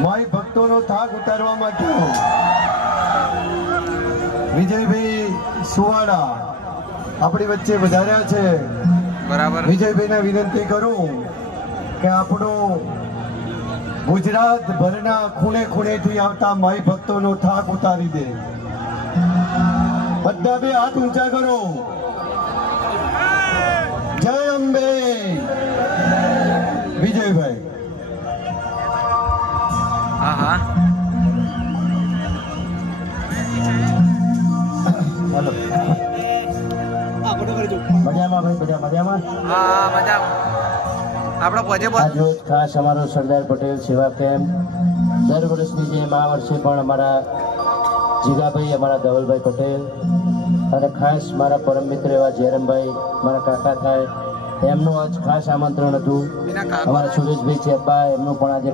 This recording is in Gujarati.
માઈ ભક્તોનો થાક ઉતારવા માટે વિજયભાઈ સુવાડા આપણી વચ્ચે વધાર્યા છે. બરાબર. વિજયભાઈને વિનંતી કરું કે આપણો ગુજરાત ભરના ખૂણે ખૂણેથી આવતા માઈ ભક્તોનો થાક ઉતારી દે. બધા બે હાથ ઊંચા કરો. જય અંબે. વિજયભાઈ હા હા હાલો. મજામાં ભાઈ, બધા મજામાં. હા મજા. આપણો પહોંચે આજ રોજ ખાસ અમારો સરદાર પટેલ સેવા કેમ્પ દર વર્ષની જેમ આ વર્ષે પણ અમારા જીગાભાઈ, અમારા ધવલભાઈ પટેલ અને ખાસ મારા પરમ મિત્ર એવા જયરામભાઈ, મારા કાકા થાય, એમનું આજ ખાસ આમંત્રણ હતું. એના કાકા અમારા સુરેશભાઈ ચેપા, એમનું પણ આજે